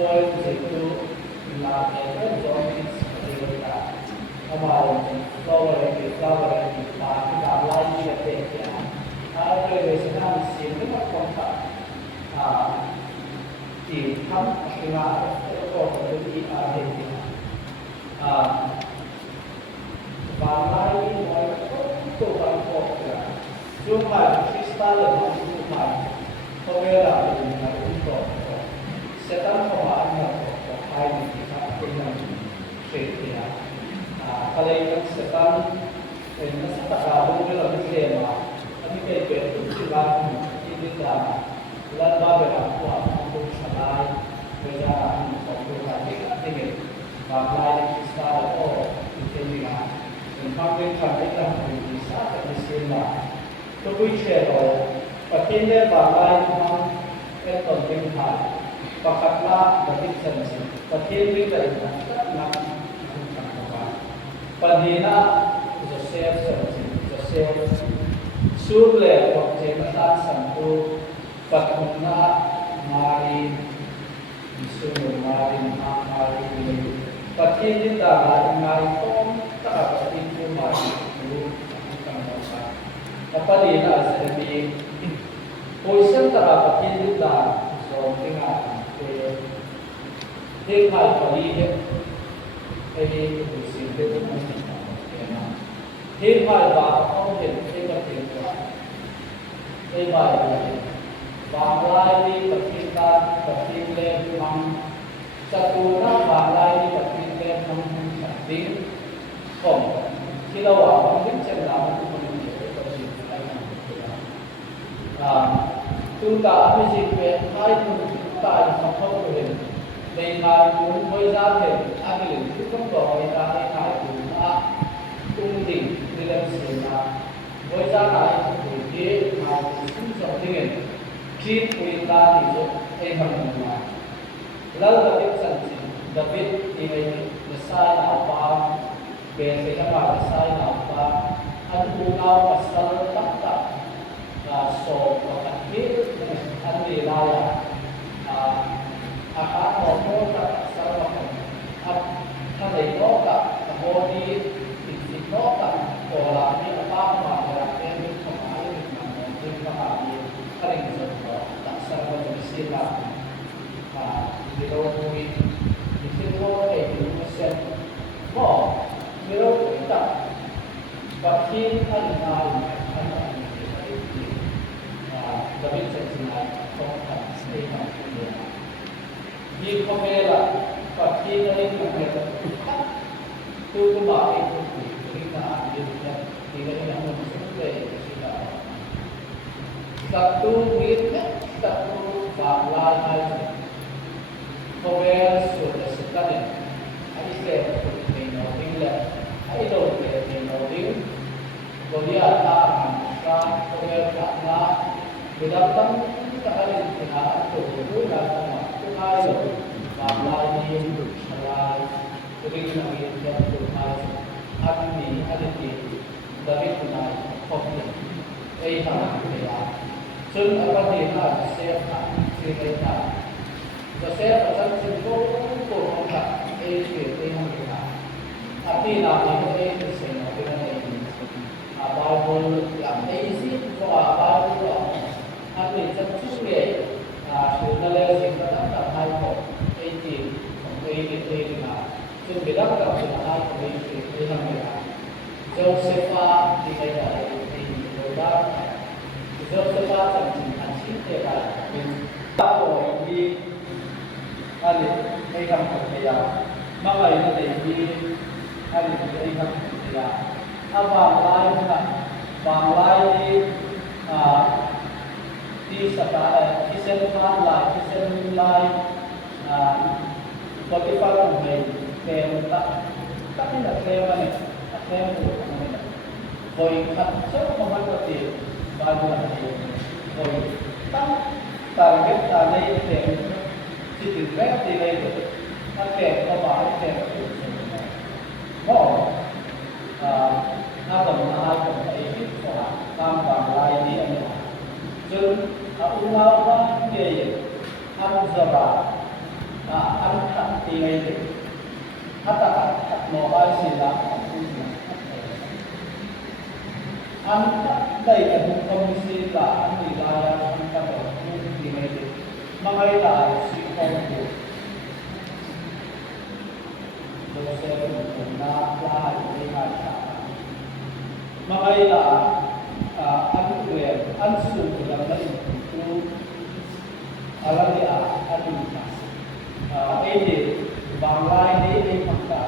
Poin itu nga ko di balai mo to ban ko cuma sista le cuma pemela ini untuk setan pemahaman hai kita dengan setia kalau yang setan ini sekarang dalam tema ini kayak juga ini dalam beberapa untuk salai berjalan untuk ini balai sista ini dan pakai cara bisa tersiratก็คุยเชื่อเราประเทศเล่บาลายมันเป็นต้นเป็นฐานประคับลาประเทศสันติประเทศนี้ได้นักนักประเด็นน่ะจะเสียสันติจะเสียสู้เล่ของเจตนาสันตุปัจจุบันมารีสู้มารีประเทศนี้ต่างกันมารีต้องต่างประเทศที่มารีรู้apa dia nak sedih poison terhadap hidup so dengan hal kali ini musim itu mesti hal bahawa orang ini bangla ini berkita berkita memang satu bangla ini berkita memang penting kom kita walaupun cenderung chúng ta mới dịch về hai tại học thông của mình để mà muốn mới ra thể anh liền cứ không có người ta để khai cũng đã cung đình đi lên sự là mới ra lại thì cái mà cũng sống như vậy khi người ta thì giúp em bằng mà lâu là biết rằng đặc biệt thì mình sai nào ba về cái các bạn sai nào ba anh cũng nào mà sai tất cả so akhir hari raya akan membuka sarana hari noka kemudian di noka orangnya apa yang kemarin mungkin kemarin sering sebut tak sarana istilah di lorong di situ itu mesin kalau kita bakin hari David Sentinelของสเตชันมีคอมเมล่ากับที่ได้คอมเมล่าคือตัวบ่าวเองที่น่าดีนะที่ได้ยังไม่สุดเลยที่น่าศัตรูวิทย์ศัตรูบางรายให้คอมเมล่าสุดสุดกันเนี่ยอันนี้เกิดในโนดิ้งเลยไอ้โดนเกิดในโนดิ้งตัวนี้อาจจะการคอมเมล่านะDatang ke hari Jumat itu datang ke hari Jumat ini mulai dari hari Jumat hari ini dari Jumat kopi tanah kita. Jadi apa dia sehat cerita. Sehat pasal sebelum kita yang kita. Tapi nama itu semua dengan ini. Apa pun yang isi apa pun Hati terus dia, sebenarnya kita tak tahu kok ini dengan sebeda kalau kita tahu ini dengan mereka. Josepha di daerah ini berada, Josepha terjadi cinta ini. Tahu ini ada ikan kerja, maka ini ada ikan kerja. Apa lain tak? Bangladesh ini di sekarang kiseluruhan lain Spotify mulai tapi tidak klaim boy saya menghormati bagian boy target tadi klaim tidak itu pakai kembali klaim mau apa itu tambah lain ini Jun ulawan gaya anzara antak tinggal kata mobile sila antak dari komisi la anilaya antak tinggal mengaita si kompu se na la ni ma ta ma ai la an re an su la na tu ala ni a an ni ta ai de bang lai ni ai pakta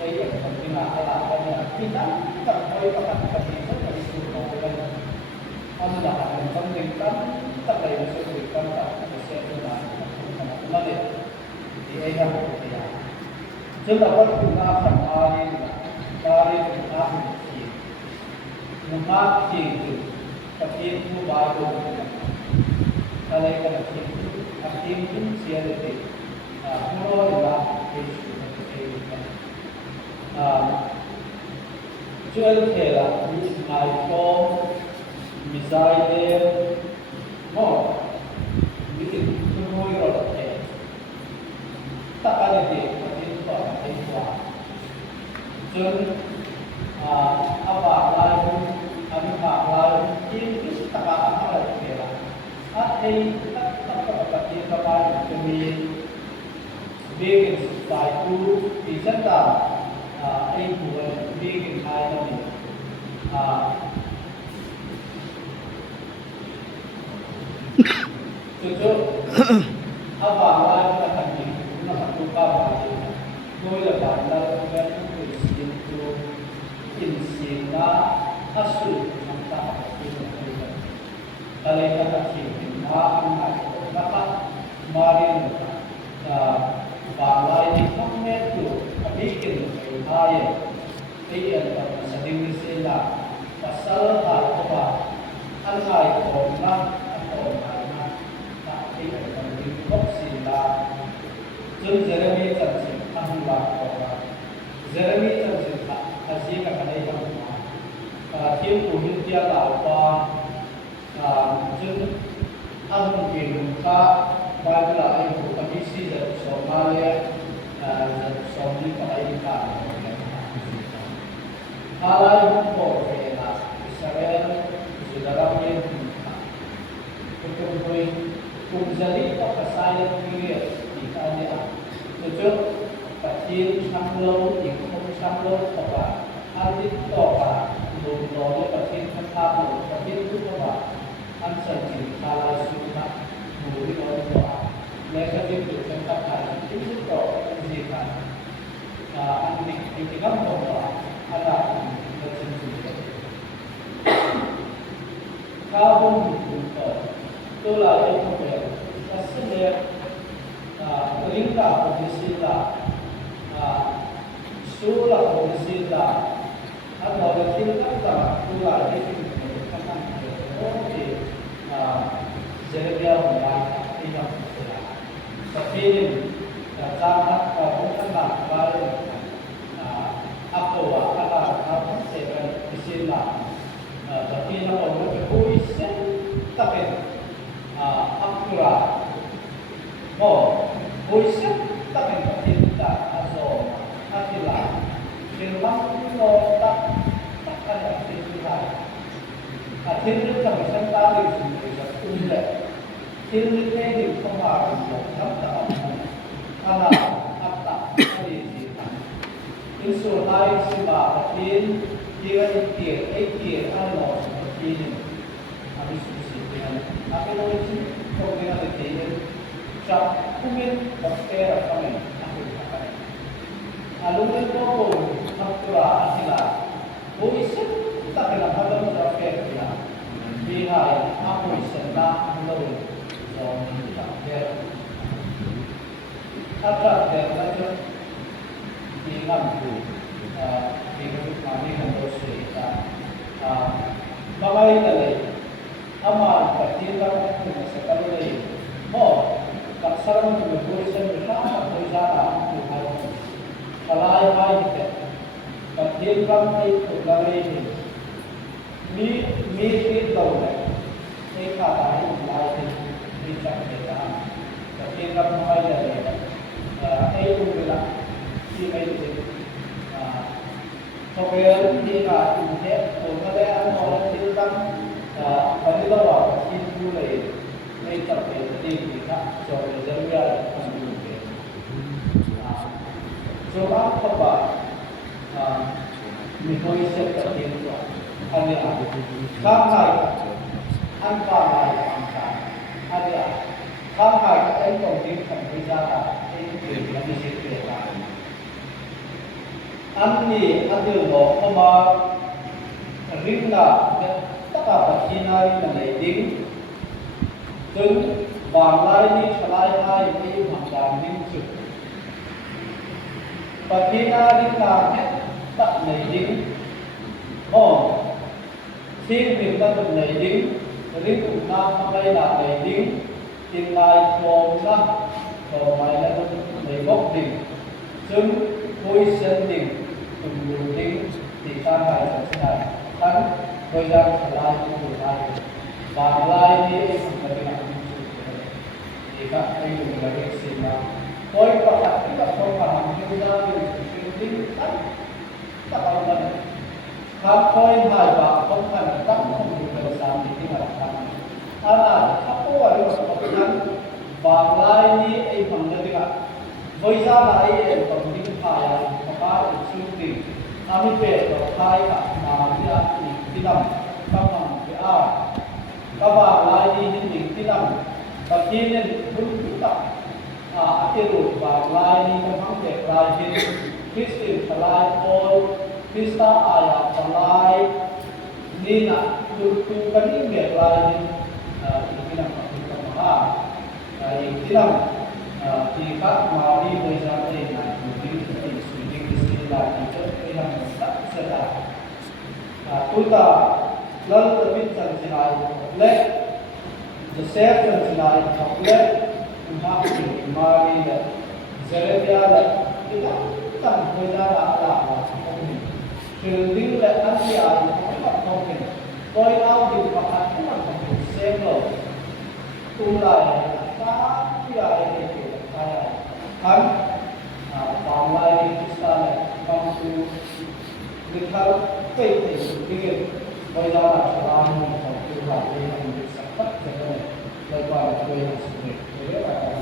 ai ya kan ni na ala ni kita tak ai pakat kami tu kami su ko kan an la an kan ni kan tak ai su kan tak se na ma de di ai ha ko ya jela wat ku na kan ai dari na ni Muma Kintu, Kakintu Bago, Alay Kakintu, Kakintu Siyalite, Muro Ila, Joel Kela, iPhone, Missile, more, bikin semua orang tak ada dia, Kakintu Kakintu, Joel apa lain kami lain ini tak apa lagi lah. Ada tak kita kemarin kami bikin sesuatu di sana buat bikin hal ini. Jujur apa lain akan digunakan untuk apa? Boleh bandar dengan itu insina asul manta kalai kata kin ma anai naka marin balai ni kamme tu abikin aye ayen ta sading sila pasal ha ba anai ko na ko na ta ayen ta di kok sila jun jeremy chansi ahla ko jeremy chansi Asyik akan ada yang tim kulit dia lawan, jadi ahun kirimka bagilah itu komisi dari Somalia dan Somalia hal yang berbeda Israel saudara yang untuk menjadi kesayangan dia di sana itu kecil sambil ikut sambil apa ada apa belum lalu kecil sambil kecil itu apa ansar di salah sunnah budi orang mereka itu tentang itu jika andi itu kan bahwa ada kaum itu lah yang berbeda asalnya lingkar posisi lah Sula Sila atau Sila Sula itu kan okey Jeremia membaca ini tapi sangat bukan baik apa apa sebenarnya Sila tapi nama orang puisi tapi akurat puisi tapi tidak asal Atilah, firman Allah tak ada firman. Akhirnya kami sendiri sendiri sudah. Akhirnya di kemarin tak ada apa ini. Insur lain sebab akhir dia ikir Allah ini. Habis itu akhirnya itu kemudian itu cap kumin bakter kami. Alumni ko naktura sila buisit kita kailangan halang sa kaya bihay ako isenda halang so kaya apa kaya ingat itu kami harus kita bagay tali amal kita kita sekali mo kasarang tubusan bersama bersama Kalai hai kita, kathir kam hai kulai ni fit dau hai, ek kata hai lai ni cak kita, kathir kam hai dah hai kulai si hai tu, soal ni ka ini, soalnya ada orang kathir kam, pada lawan si kulai ni cak kita, soal Jeremia so apa ba mi hoi set ta tin ko ani a ka ngai an ka ngai an ka ani a ka ngai ka ai tong tin kan ri ja ta ai ti na mi set ke ta an ni adil mo ko ma ring na ta ka pa kinai na nei dingซึ่งบางรายนี้สลายให้ที่ทำการนิ่งสุดปฏินาฬิกาแค่ตัดในดิ้งอ๋อที่หนึ่งตัดในดิ้งริบุนาทำไรหลักในดิ้งจินลายโคมนะโคมไม้แล้วในบกดิ้งซึ่งคุยเส้นดิ้งตุ่มดูดิ้งที่ตั้งใจจะใช้ทั้งโดยการสลายที่อยู่ได้บางรายนี้ปฏินาJika ayu dari sini, koi pakat kita koi paham kita ini kan tak tahu mana. Kalau koi hal koi kan tak mungkin bersama di mana. Anak apa ada sesuatu bangla ini bangla juga. Boisa lai pemilik kaya, maka syuting. Kami berdoa kaya manusia ini tidak kamu berdoa. Kabar lai ini tidak Bagian pun kita akhirul baglai ni memang deklai Kristin selai all Krista ayat selai ni nak tu kan ini deklai ni kita kita mahal kita jika mari bersama dengan mungkin sedikit lagi kita tak sedar kita lalu terbit selai lek the servant line of let Muhammad Mari Zerabia kita kan berjalan Keliling let nanti ada tempat mungkin point out di tempat tempat selo tulai tapi ada itu kayak kan bangla ini kita kamu lihat pete sedikit berjalan selama หลักเลยมันเป็นสัมผัสเลยกว่าตัวอย่างสุดเลย